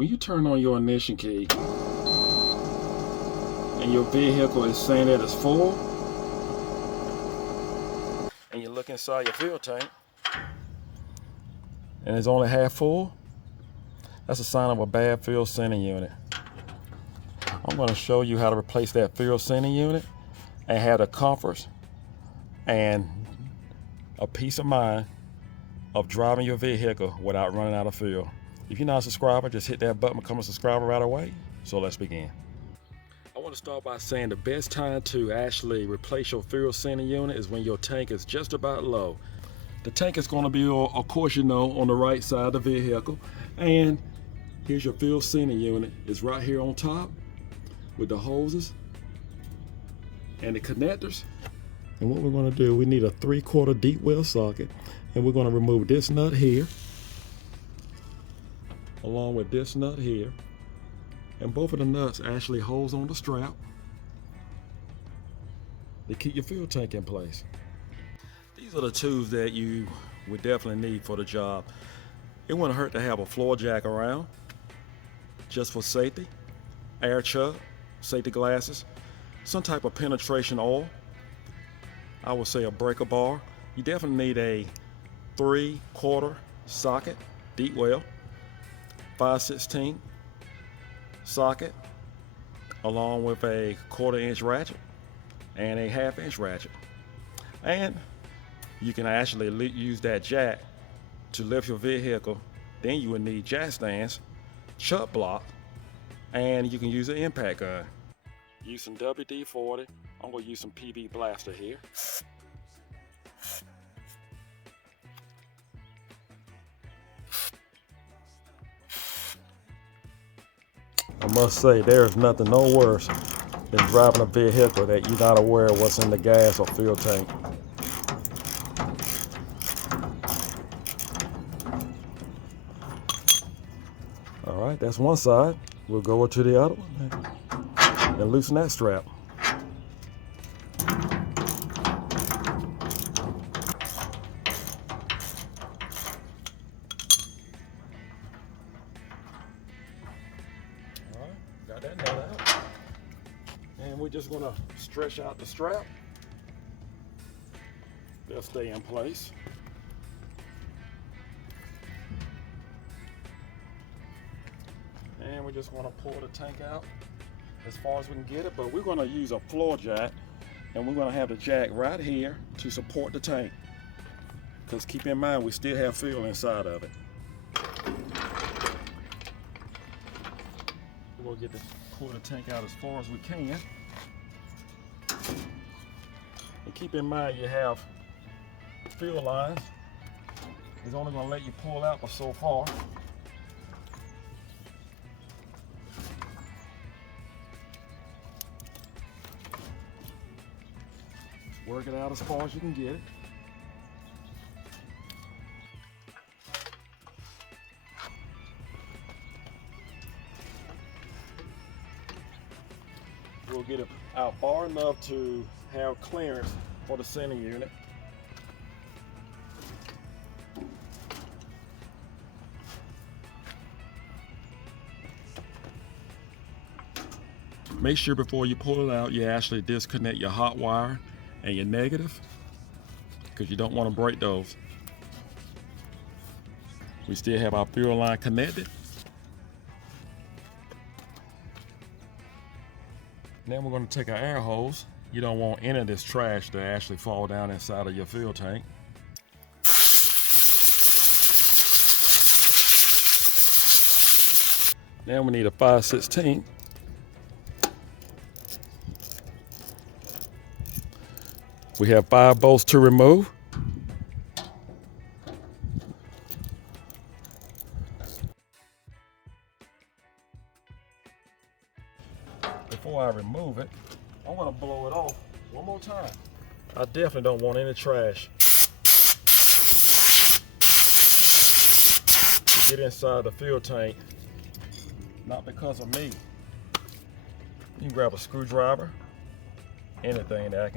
When you turn on your ignition key and your vehicle is saying that it's full, and you look inside your fuel tank and it's only half full, that's a sign of a bad fuel sending unit. I'm going to show you how to replace that fuel sending unit and have the comforts and a peace of mind of driving your vehicle without running out of fuel. If you're not a subscriber, just hit that button, become a subscriber right away. So let's begin. I want to start by saying the best time to actually replace your fuel sending unit is when your tank is just about low. The tank is going to be, of course, you know, on the right side of the vehicle. And here's your fuel sending unit. It's right here on top with the hoses and the connectors. And what we're going to do, we need a 3/4 deep well socket, and we're going to remove this nut here along with this nut here, and both of the nuts actually holds on the strap to keep your fuel tank in place. These are the tools that you would definitely need for the job. It wouldn't hurt to have a floor jack around just for safety, air chuck, safety glasses, some type of penetration oil. I would say a breaker bar. You definitely need a 3/4 socket deep well, 5/16 socket, along with a 1/4 inch ratchet and a 1/2 inch ratchet. And you can actually use that jack to lift your vehicle. Then you would need jack stands, chuck block, and you can use an impact gun. Use some WD-40. I'm going to use some PB Blaster here. I must say, there is nothing no worse than driving a vehicle that you're not aware of what's in the gas or fuel tank. All right, that's one side. We'll go over to the other one and loosen that strap. Got that nut out. And we're just going to stretch out the strap. They'll stay in place. And we're just going to pull the tank out as far as we can get it. But we're going to use a floor jack, and we're going to have the jack right here to support the tank. Because keep in mind, we still have fuel inside of it. We'll get to pull the tank out as far as we can. And keep in mind, you have fuel lines. It's only going to let you pull out for so far. Just work it out as far as you can get it. We'll get it out far enough to have clearance for the sending unit. Make sure before you pull it out, you actually disconnect your hot wire and your negative, because you don't want to break those. We still have our fuel line connected. Then we're going to take our air hose. You don't want any of this trash to actually fall down inside of your fuel tank. Then we need a 5/16. We have 5 bolts to remove. Before I remove it, I want to blow it off one more time. I definitely don't want any trash to get inside the fuel tank, not because of me. You can grab a screwdriver, anything that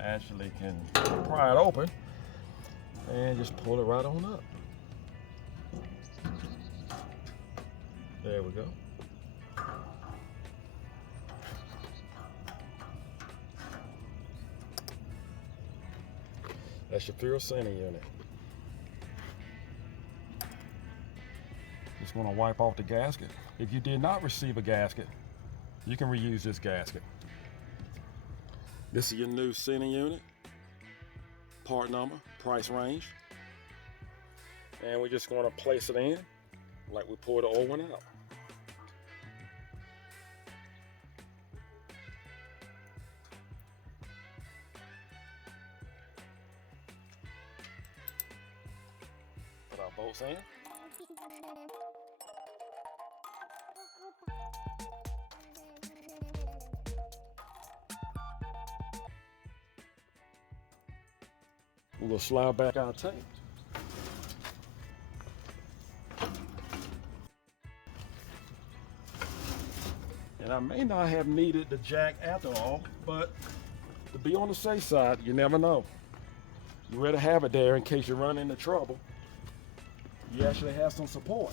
actually can pry it open, and just pull it right on up. There we go. That's your fuel sending unit. Just want to wipe off the gasket. If you did not receive a gasket, you can reuse this gasket. This is your new sending unit. Part number, price range. And we're just going to place it in like we pour the old one out. Put our bolts in. We're going to slide back our tank. And I may not have needed the jack after all, but to be on the safe side, you never know. You rather have it there in case you run into trouble. You actually have some support.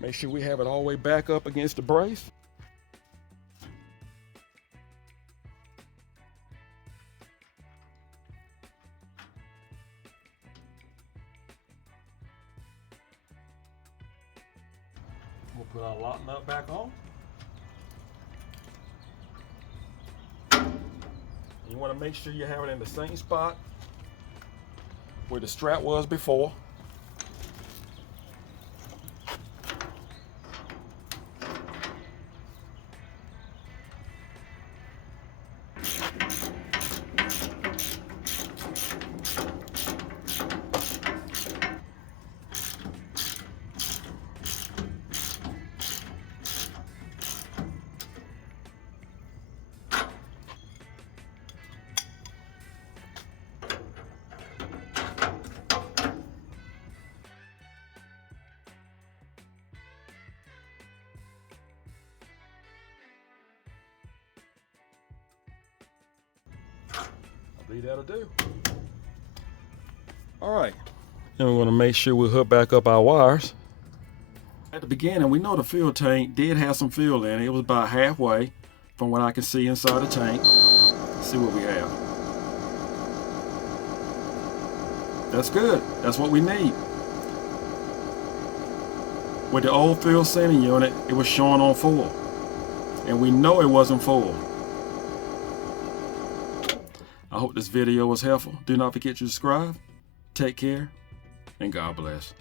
Make sure we have it all the way back up against the brace. We'll put our lock nut back on. You want to make sure you have it in the same spot where the strap was before. I believe that'll do. All right, and we're going to make sure we hook back up our wires. At the beginning, we know the fuel tank did have some fuel in it. It was about halfway from what I can see inside the tank. Let's see what we have. That's good. That's what we need. With the old fuel sending unit, it was showing on full. And we know it wasn't full. I hope this video was helpful. Do not forget to subscribe. Take care, and God bless.